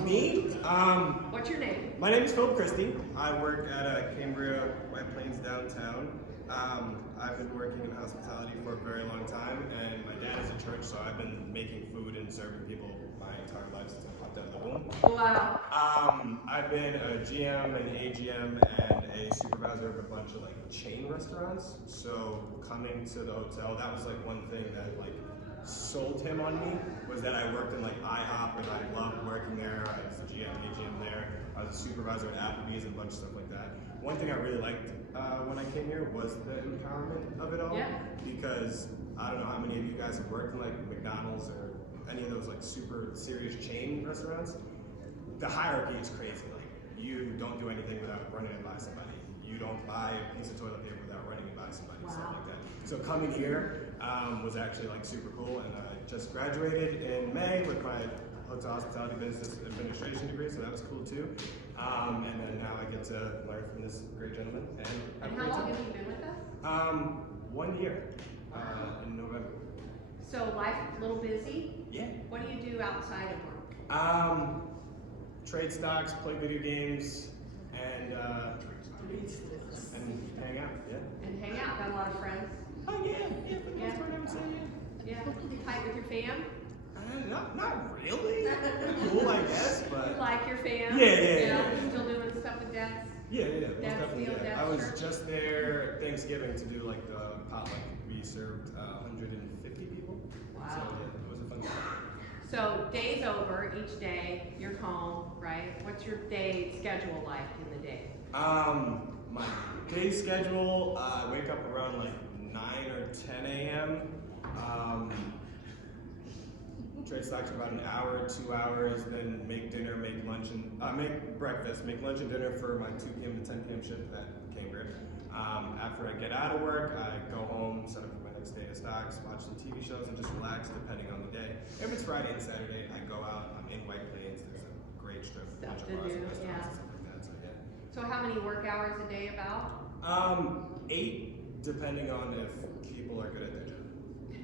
Me? What's your name? My name is Phillip Christie. I work at Cambria, White Plains downtown. I've been working in hospitality for a very long time, and my dad is a church, so I've been making food and serving people my entire life since I popped out of the womb. Wow. I've been a GM, an AGM, and a supervisor of a bunch of like chain restaurants. So coming to the hotel, that was like one thing that like sold him on me, was that I worked in like IHOP and I loved working there. I was a GM, AGM there. I was a supervisor at Applebee's and a bunch of stuff like that. One thing I really liked when I came here was the empowerment of it all. Yeah. Because I don't know how many of you guys have worked in like McDonald's or any of those like super serious chain restaurants. The hierarchy is crazy. Like, you don't do anything without running it by somebody. You don't buy a piece of toilet paper without running it by somebody, stuff like that. So coming here was actually like super cool, and I just graduated in May with my hotel hospitality business administration degree, so that was cool too. And then now I get to learn from this great gentleman. And how long have you been with us? 1 year in November. So life a little busy? Yeah. What do you do outside of work? Trade stocks, play video games, and hang out. Yeah. And hang out. Got a lot of friends? Oh yeah, for the most part, I would say yeah. Yeah. Tight with your fam? Not really. Cool, I guess, but. You like your fam? Yeah. Still doing stuff with dads? Yeah, most Dad's definitely. deal, Yeah. dad's I was church? just there Thanksgiving to do like the potluck. We served 150 people. Wow. So yeah, it was a fun time. So day's over each day, you're home, right? What's your day schedule like in the day? My day schedule, I wake up around like 9 or 10 a.m. Trade stocks about an hour, 2 hours, then make dinner, make lunch, and make breakfast, make lunch and dinner for my 2 p.m. to 10 p.m. shift at Cambria. After I get out of work, I go home, set up for my next day of stocks, watch some TV shows, and just relax depending on the day. If it's Friday and Saturday, I go out. I'm in White Plains. There's a great strip, a bunch of bars and restaurants and stuff like that. So yeah. So how many work hours a day about? 8, depending on if people are good at their job.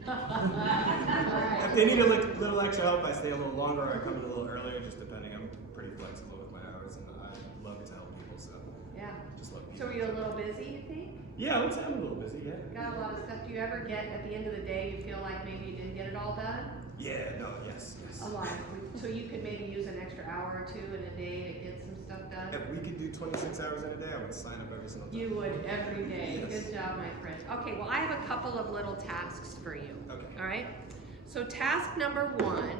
Right. If they need a little extra help, I stay a little longer or I come in a little earlier, just depending. I'm pretty flexible with my hours and I love to help people, so Yeah. just love people. So are you a little busy, you think? Yeah, I would say I'm a little busy, yeah. Got a lot of stuff. Do you ever get, at the end of the day, you feel like maybe you didn't get it all done? Yeah, no, yes. A lot. So you could maybe use an extra hour or 2 in a day to get some stuff done? If we could do 26 hours in a day, I would sign up every single time. You would every day. Yes. Good job, my friend. Okay, well, I have a couple of little tasks for you. Okay. All right? So task number 1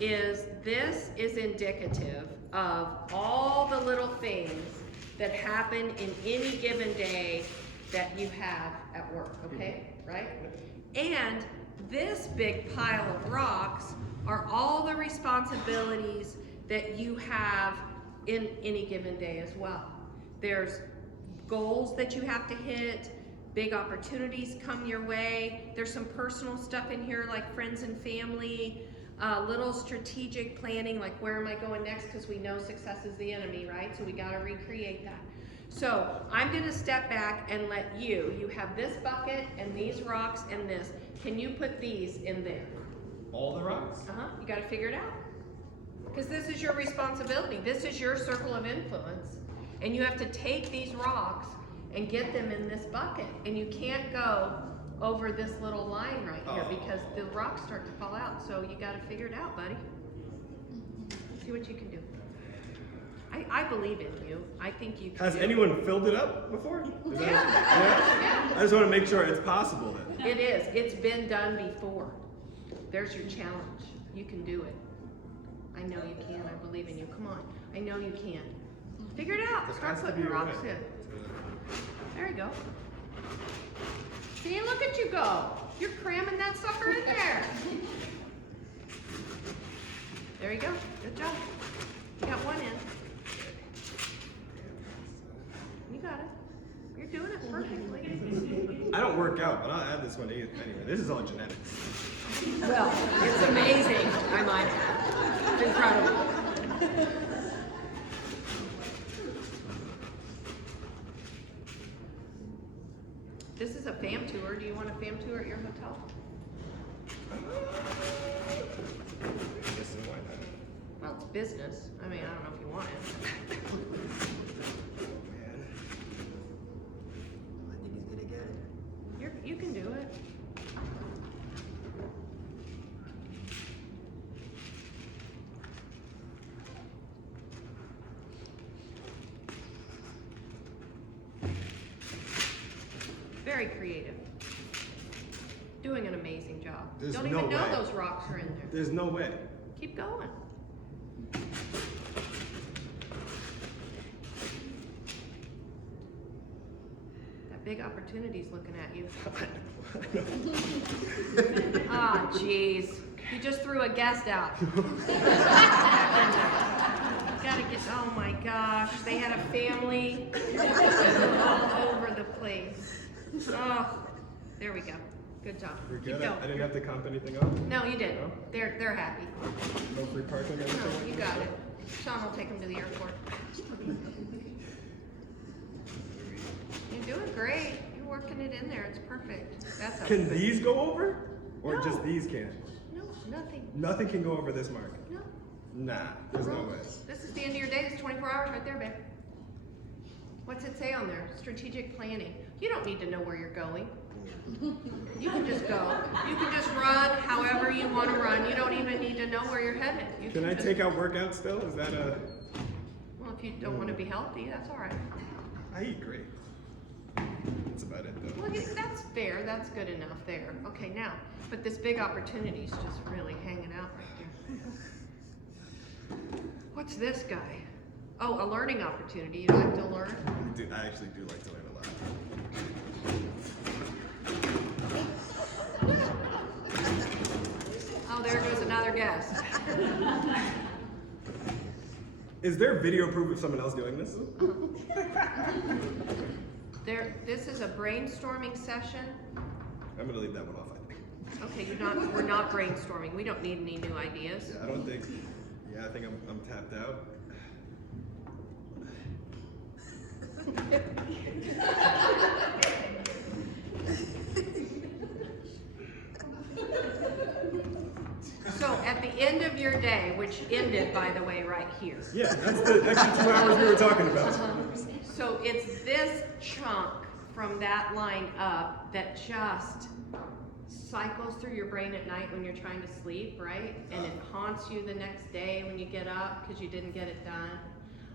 is, this is indicative of all the little things that happen in any given day that you have at work, okay? Right? And this big pile of rocks are all the responsibilities that you have in any given day as well. There's goals that you have to hit, big opportunities come your way. There's some personal stuff in here like friends and family, little strategic planning, like where am I going next, because we know success is the enemy, right? So we got to recreate that. So I'm going to step back and let you have this bucket and these rocks and this. Can you put these in there? All the rocks? You got to figure it out. Because this is your responsibility. This is your circle of influence. And you have to take these rocks and get them in this bucket. And you can't go over this little line right here because the rocks start to fall out. So you got to figure it out, buddy. See what you can do. I believe in you. I think you can. Has anyone filled it up before? Yeah. I just want to make sure it's possible then. It is. It's been done before. There's your challenge. You can do it. I know you can. I believe in you. Come on. I know you can. Figure it out. Start putting your rocks in. There you go. See, look at you go. You're cramming that sucker in there. There you go. Good job. You got one in. You got it. You're doing it perfectly. I don't work out, but I'll add this one anyway. This is all genetics. Well, it's amazing, I might add. It's incredible. This is a fam tour. Do you want a fam tour at your hotel? This is why not. Well, business. I mean, I don't know if you want it. Man. I think he's gonna get it. You can do it. Very creative. Doing an amazing job. There's Don't no even know way. those rocks are in there. There's no way. Keep going. That big opportunity's looking at you. Ah, jeez. You just threw a guest out. Gotta get, oh my gosh, they had a family all over the place. Oh, there we go. Good job. We're Keep good. I going. didn't have to comp anything up. No, you didn't. No? They're happy. No free parking or No, anything? you got it. Sean will take them to the airport. You're doing great. You're working it in there. It's perfect. That's a Can these go over? Or No. just these can? No, nothing. Nothing can go over this mark. No. Nah, there's no way. This is the end of your day. It's 24 hours right there, babe. What's it say on there? Strategic planning. You don't need to know where you're going. You can just go. You can just run however you want to run. You don't even need to know where you're headed. You Can I just, take out workout still? Is that a... Well, if you don't want to be healthy, that's all right. I eat great. That's about it though. Well, that's fair. That's good enough there. Okay, now, but this big opportunity is just really hanging out right there. What's this guy? Oh, a learning opportunity. You like to learn? I actually do like to learn a lot. Oh, there goes another guest. Is there video proof of someone else doing this? This is a brainstorming session. I'm gonna leave that one off, I think. Okay, we're not brainstorming. We don't need any new ideas. Yeah, I don't think. Yeah, I think I'm tapped out. So at the end of your day, which ended, by the way, right here. Yeah, that's the extra 2 hours we were talking about. So it's this chunk from that line up that just cycles through your brain at night when you're trying to sleep, right? And it haunts you the next day when you get up because you didn't get it done.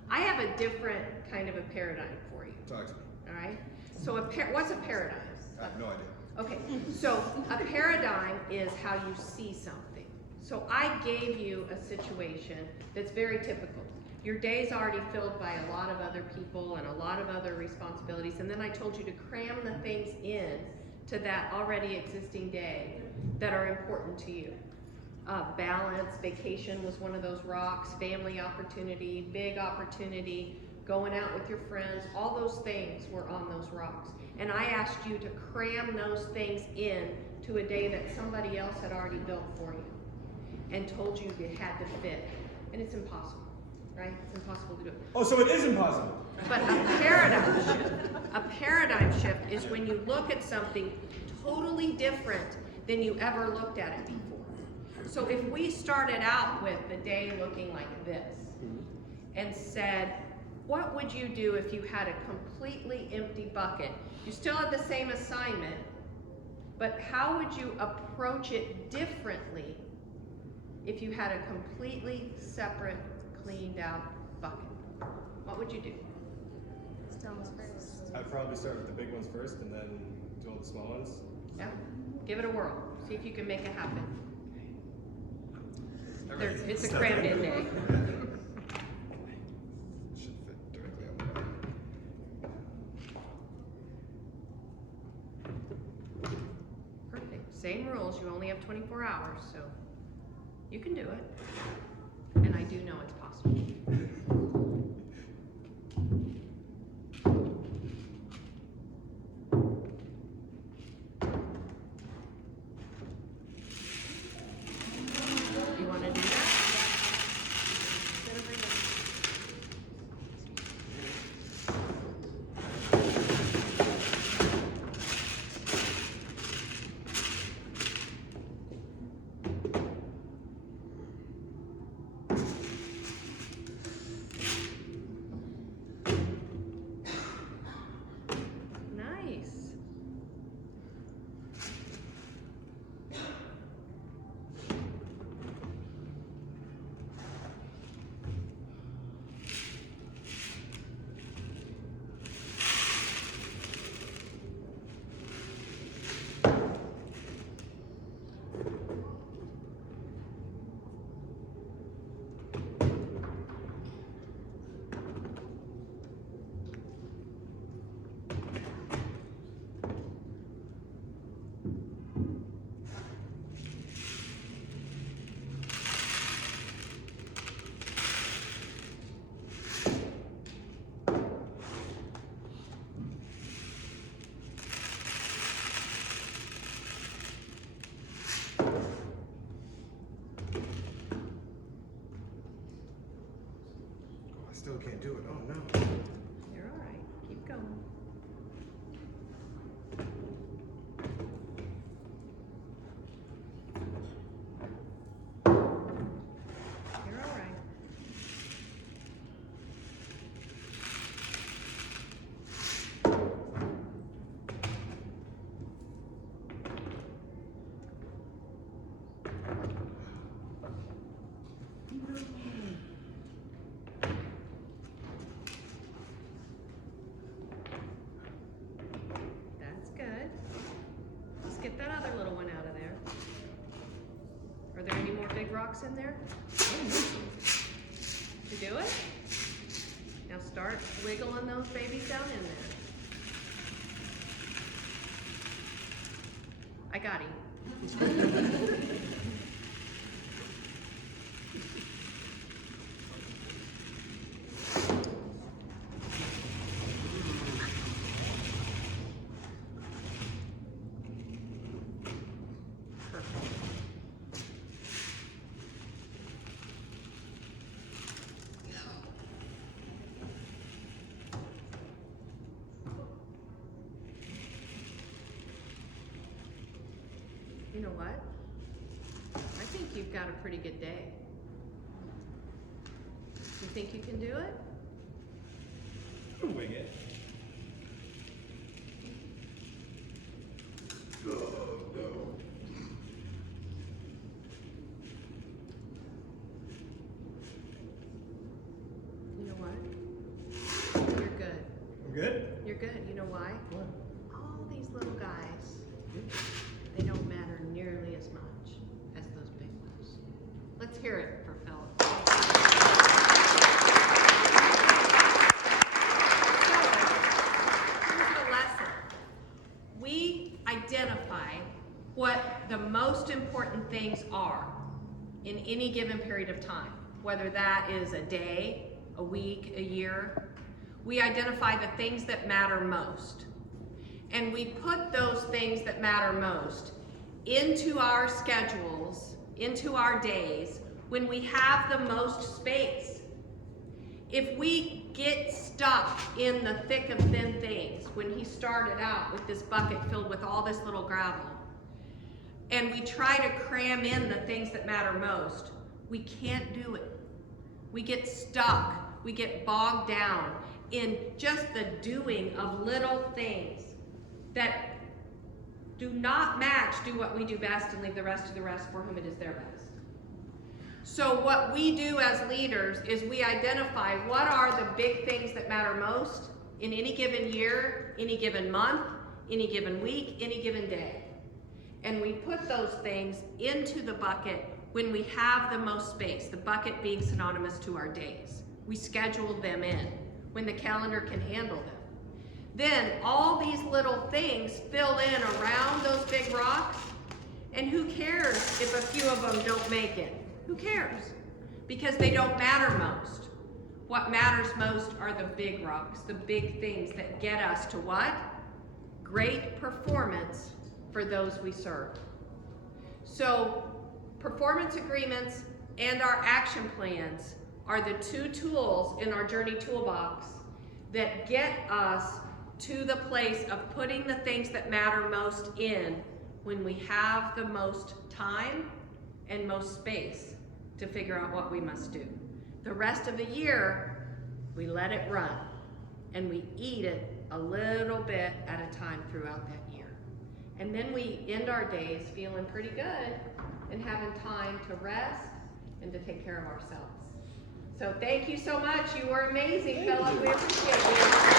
I have a different kind of a paradigm for you, Talk to me. all right? So what's a paradigm? I have no idea. Okay, so a paradigm is how you see something. So I gave you a situation that's very typical. Your day's already filled by a lot of other people and a lot of other responsibilities, and then I told you to cram the things in to that already existing day that are important to you. Balance, vacation was one of those rocks, family opportunity, big opportunity, going out with your friends, all those things were on those rocks. And I asked you to cram those things in to a day that somebody else had already built for you and told you it had to fit. And it's impossible, right? It's impossible to do it. Oh, so it is impossible. But a paradigm shift is when you look at something totally different than you ever looked at it before. So if we started out with the day looking like this and said, what would you do if you had a completely empty bucket? You still had the same assignment, but how would you approach it differently if you had a completely separate, cleaned out bucket? What would you do? I'd probably start with the big ones first and then do all the small ones. Yeah, give it a whirl. See if you can make it happen. It's a crammed in day. Should fit directly on my Perfect. Same rules. You only have 24 hours, so you can do it. And I do know it's possible. You want to do that? still can't do it. Oh no. You're all right. Keep going. You're all right. That's good. Let's get that other little one out of there. Are there any more big rocks in there? Did you do it? Now start wiggling those babies down in there. I got him. You know what? I think you've got a pretty good day. You think you can do it? Wing it. Oh, no. You know what? You're good. I'm good? You're good. You know why? What? All these little guys, they don't matter nearly as much as those big ones. Let's hear it for Phillip. Here's the lesson. We identify what the most important things are in any given period of time, whether that is a day, a week, a year. We identify the things that matter most. And we put those things that matter most into our schedules, into our days, when we have the most space. If we get stuck in the thick of thin things, when he started out with this bucket filled with all this little gravel, and we try to cram in the things that matter most, we can't do it. We get stuck, we get bogged down in just the doing of little things that do not match do what we do best and leave the rest to the rest for whom it is their best. So what we do as leaders is we identify what are the big things that matter most in any given year, any given month, any given week, any given day. And we put those things into the bucket when we have the most space, the bucket being synonymous to our days. We schedule them in when the calendar can handle them. Then all these little things fill in around those big rocks, and who cares if a few of them don't make it? Who cares? Because they don't matter most. What matters most are the big rocks, the big things that get us to what? Great performance for those we serve. So performance agreements and our action plans are the two tools in our journey toolbox that get us to the place of putting the things that matter most in when we have the most time and most space to figure out what we must do. The rest of the year, we let it run and we eat it a little bit at a time throughout that year. And then we end our days feeling pretty good and having time to rest and to take care of ourselves. So thank you so much. You were amazing, Phillip. We appreciate you.